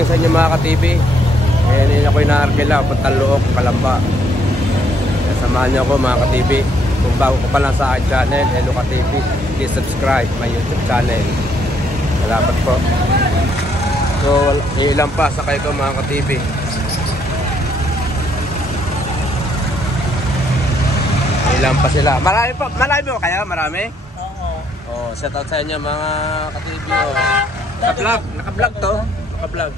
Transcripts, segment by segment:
morning sa inyo mga ka-TV. Ngayon ako'y naarkila, puntang Luok, Kalamba. Samahan niyo ako mga ka-TV. Kung bago ko pa lang sa aking channel, Hello ka-TV, please subscribe my YouTube channel. Salamat po. So, ilang pa sakay ko mga ka-TV. Ilang pa sila. Marami po kaya? Marami? Oo. Shout out sa inyo mga ka-TV. Naka-vlog. Naka-vlog to. Naka-vlog.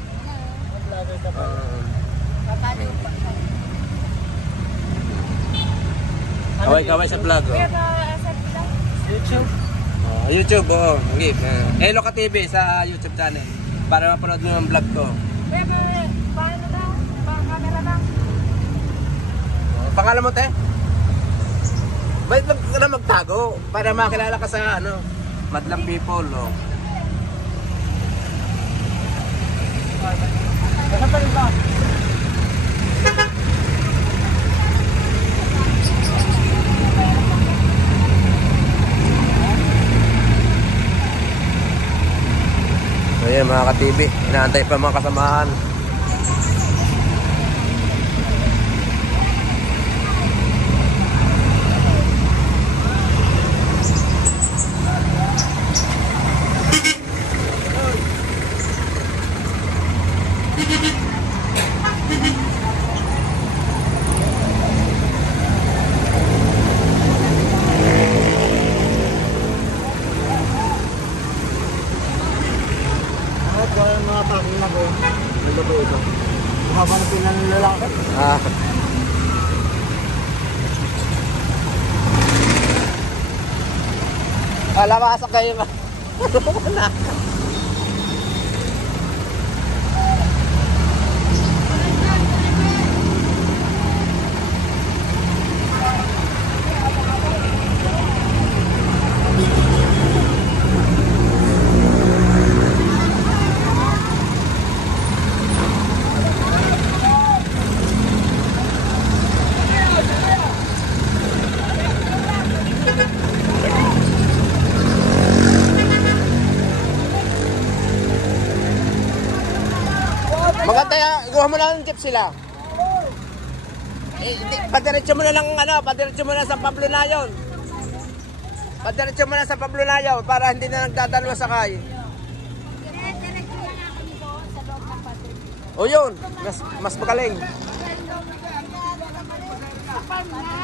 Kaway sa vlog. YouTube. YouTube, oo. Hello ka-TV sa YouTube channel. Para mapanood nyo yung vlog ko. Paano daw? Pang-camera daw? Pangalan mo, te? Ba't ka na magtago? Para makilala ka sa Madlang people, oh. Ano pa rin ba? So yan mga ka-TV, inaantay pa mga kasamahan. Haba na pila ng lalaki. Lamasok kayo ba? Na. Maganda yan, ikuha mo lang ng tip sila. Padiretso mo na lang padiretso mo na sa Pablo Nayon. Padiretso mo na sa Pablo Nayon para hindi na nagdadalwa sakay. O yun, mas magaling.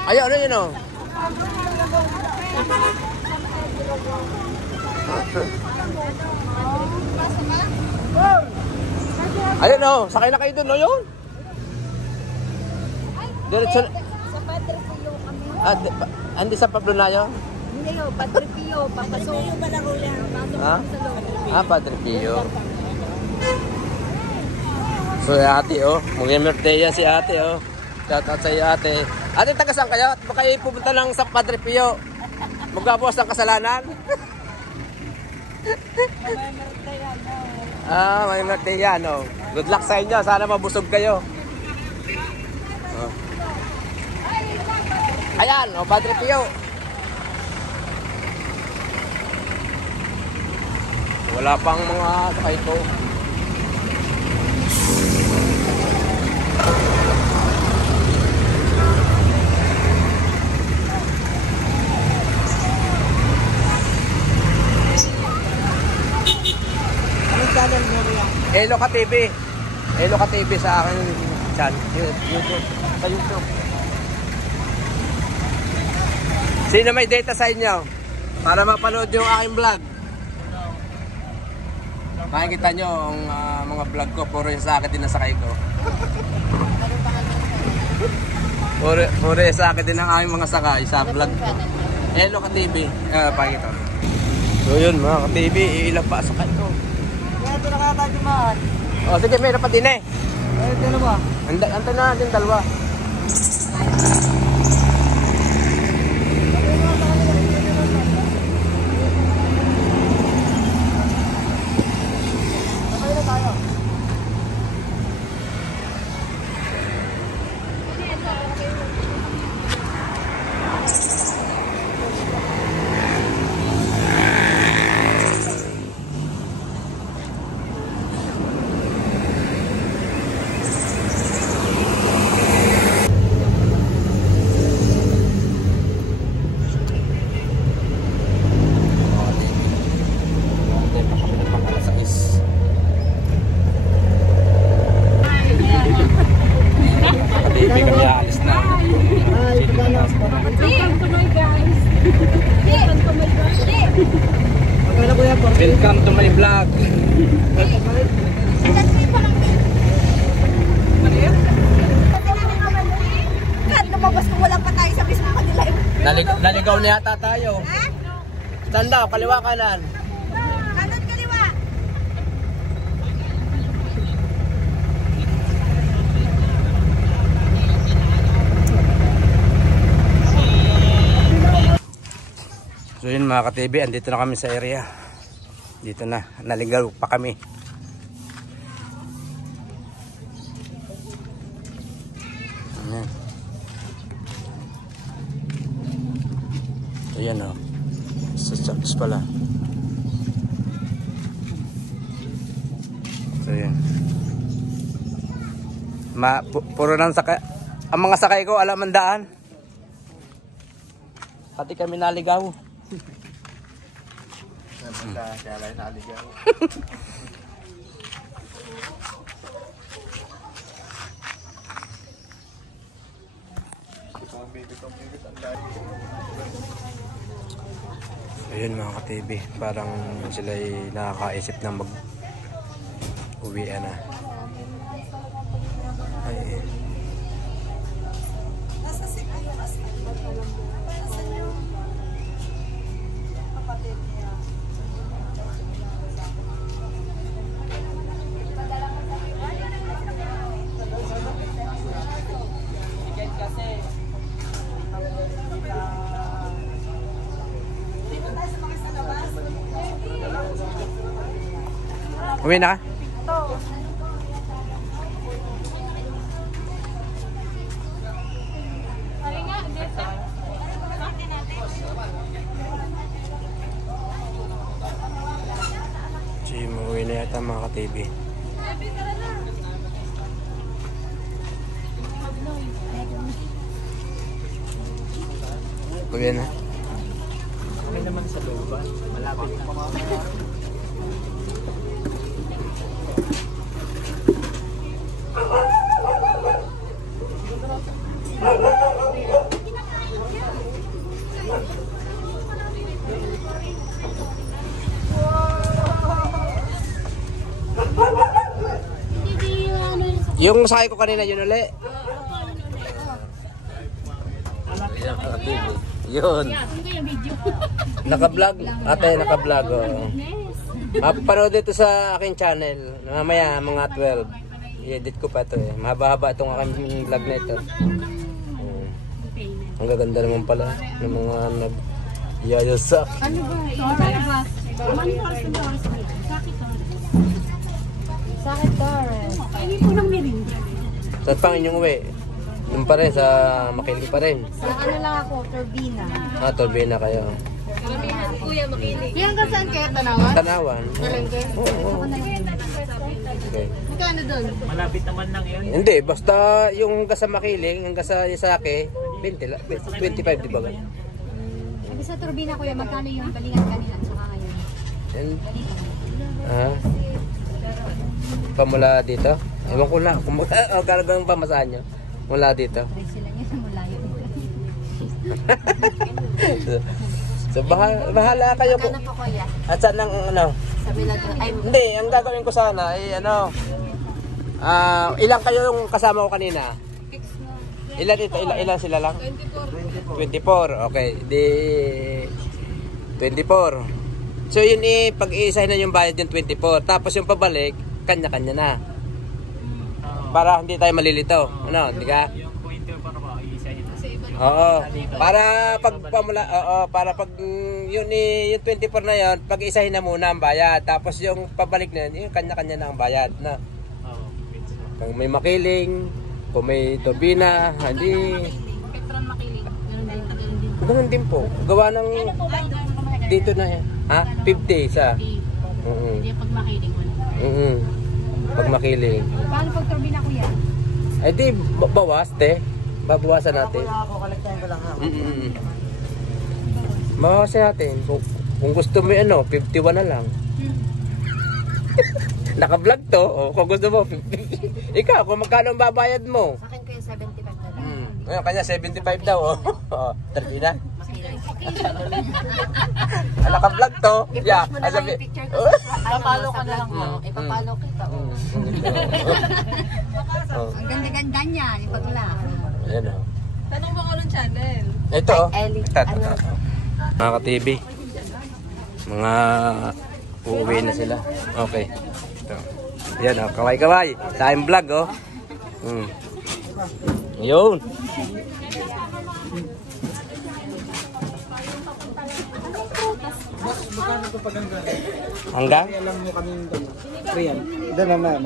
Ayun, ano yun o? Ayun o, sakay na kayo dun o yun. Diretso na. Sa Padre Pio kami. Hindi sa Pablo Nayon? Hindi o, Padre Pio. Papasok. Padre Pio. So ate mga merteya si ate Shout out sa iyo ate. Ate, taga saan kayo? At baka pupunta lang sa Padre Pio. Magbabawas ng kasalanan. May merteya Good luck sa inyo. Sana mabusog kayo. Ayan, Padre Pio. Wala pang mga sakay ko. Anong channel mo rin? Hello ka-TV. Hello ka-TV sa aking channel. YouTube. Sa YouTube. Sino may data sa inyo? Para mapanood yung aking vlog. Makikita nyo ang mga vlog ko. Puro yung sa akin din nasakay ko. Puro yung sa akin din ang aking mga sakay sa vlog ko. Hello ka-TV. Pakita. So yun mga ka-TV. Iilang pa sakay ko. Kaya ito na kaya tayo dumaan. Sige, mayroon pa din eh. Ay, dalawa. Antay na natin dalawa. Welcome to my guys. Welcome to my vlog. Magkano kuya? Welcome to my vlog. Lumabas kung wala pa tayo sa mismo kanila. Naligaw na yata tayo. Ha? Tanda, kaliwa kanan. Kanan kaliwa. So yun mga ka-TV, andito na kami sa area. Dito na, naligaw pa kami. Ayan. So yan o. Sa Chaps pala. So yan. Puro nang sakay. Ang mga sakay ko alam ang daan. Pati kami naligaw. Kaya lang naligaw. Ayun mga ka-TV, parang sila'y nakakaisip na mag-uwian na. Ay. Uwi na? Uwi na yata mga ka-TV. Uwi na. Okay naman sa looban. Malapit na. Yung sakay ko kanina yun uli. Yun. Naka-vlog. Ate, naka-vlog. Oh. Mapapanood dito sa aking channel. Mamaya, mga 12. I-edit ko pa ito eh. Mahaba-haba itong aking vlog na ito. Ang gaganda naman pala ng mga nag-yayasak. Ano ba? Sakit Torres. Hindi po ng mirinda. Saan pang inyong uwi? Doon pa rin, sa Makiling pa rin. Sa ano lang ako, Turbina. Turbina kayo. Kuya, makinig. Yan ka saan kayo? Tanawan? Tanawan. Talengke? Oo. Okay. Magkano doon? Malapit naman lang yun. Hindi, basta yung hanggang sa Makiling, hanggang sa Yasake, 25 di ba? Sabi sa Turbina, kuya, magkano yung balingan kanina at saka ngayon? Pamula dito? Ewan ko na. Kung kalagang pamasahan nyo. Mula dito. Sila niya sa malayo. So bahala kayo po. Kano po kuya? At saan ang ano? Sabi na to, ay, Hindi, ang gagawin ko sana ay ano. Ilang kayo yung kasama ko kanina? Ilan dito? Ilan sila lang? 24. Okay, di 24. So yun pag-iisahin na yung bayad yung 24. Tapos yung pabalik, kanya-kanya na. Para hindi tayo malilito. Ano, di ka? Yung pointer para ba? Isa-isa. Oo. Para pag pamula, para pag yun yung 24 na yun, pag-isahin na muna ang bayad. Tapos yung pabalik na yun, yung kanya-kanya na ang bayad na. Kung may Makiling, kung may Turbina, hindi. Petron Makiling. Ganun din po. Gawa ng dito na yan. Ha? 50 sa. Hindi pag Makiling wala. Pag Makiling. Paano pag Turbina kuya? Ay di, bawas te. Babawasan natin. Ako, kalagtayan ko lang ha. Bawasan natin. Kung gusto mo ano, 51 na lang. Naka-vlog to. O, kung gusto mo, 50. Ikaw, kung magkano ang babayad mo? Sa akin ko yung 75 na lang. Ngayon, kanya 75 daw, oh. Oh, tardi na. Naka-vlog to. Yeah, sabi. Ipapalo ka na lang mo. Ipapalo kita. Oh. Ang ganda-ganda niya, yung bakla. Ayan, oh. Tanong mo ko ng channel. Ito, oh. Ay, Ellie, Ito. ano? Mga ka-TV. Mga uuwi na sila. Okay. Ito. Ayan, oh. Kaway-kaway. Sa aking vlog, oh. Yun. Hanggang?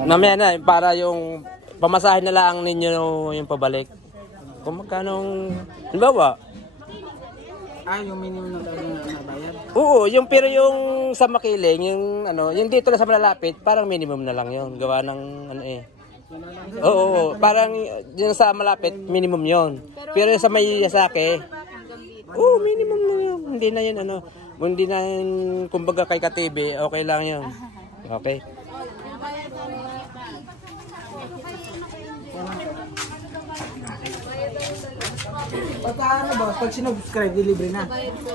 Mamaya na, para yung pamasahin na lang ninyo yung pabalik. Kung magkano, halimbawa? Yung minimum na nabayad? Oo, pero yung sa Makiling, yung ano, yung dito na sa Malalapit, parang minimum na lang yun. Gawa ng ano eh. Oo, parang yung sa Malapit, minimum yun. Pero yung sa Mayasake, minimum na yun. Hindi na yun ano. Hindi na yun, kumbaga kay Katibi, okay lang yun. Okay. Ano ba? Pag sinubscribe, libre na.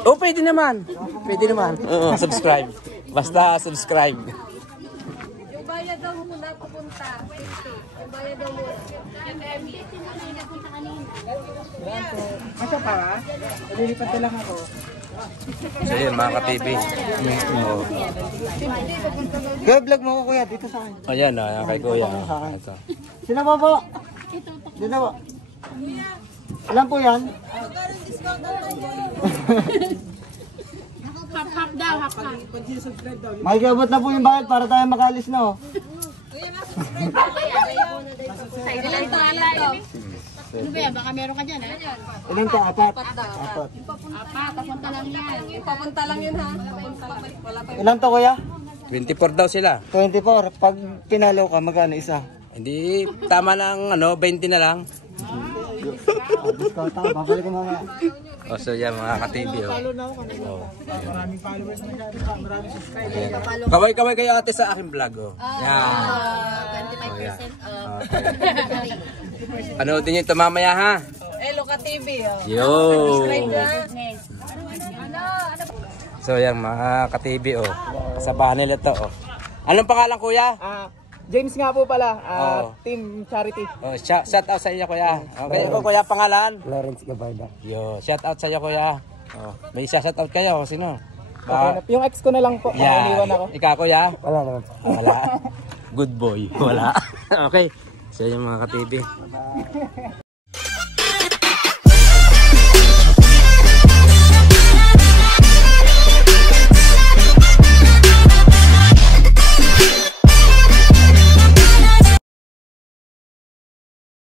Oh, pwede naman. Pwede naman. Oo, subscribe. Basta subscribe. Yung bayad daw mo na pupunta. Yung bayad daw mo. Masya para? Lilipat na lang ako. So yun, mga ka-TV. Oh. Go-vlog mo ko kuya, dito sa akin. Ayan, kay Kuya. Ito. Sino ba po? Dito po. Ilan po yan? Hap-hap daw, hap-hap. Makikiabot na po yung bayad para tayo makalis na oh. Ilan to, ilan to? Ano ba yan? Baka meron ka dyan, Ilan to? Apat. Apat, papunta lang yan. Papunta lang yun ha. Papunta lang. Wala pa. Ilan to kuya? 24 daw sila. 24. Pag pinalo ka, magkano isa? Hindi, tama ng 20 na lang. Discount ako. Babalik ko mamaya. O, so yan, mga ka-TV. Maraming followers na dyan. Maraming subscribers. Kaway-kaway kayo ate sa aking vlog. Oh. Yan. 25% off. Ano din yung mamaya ha? Eloka TV oh. Yo. Business. So yan, mga ka-TV. Oh. Kasabahan nila to. Oh. Anong pangalan kuya? James nga po pala. Oo. Team Charity. Oh, shout out sa inyo kuya. Okay, ikaw kuya pangalan? Lawrence Gabarda. Yo, shout out sa iyo kuya. Oh, may shout out kayo sino? Yung ex ko na lang po. Iniwan ako. Ikaw kuya? Wala naman. Wala. Good boy. Wala. Okay. So yung mga ka-TV.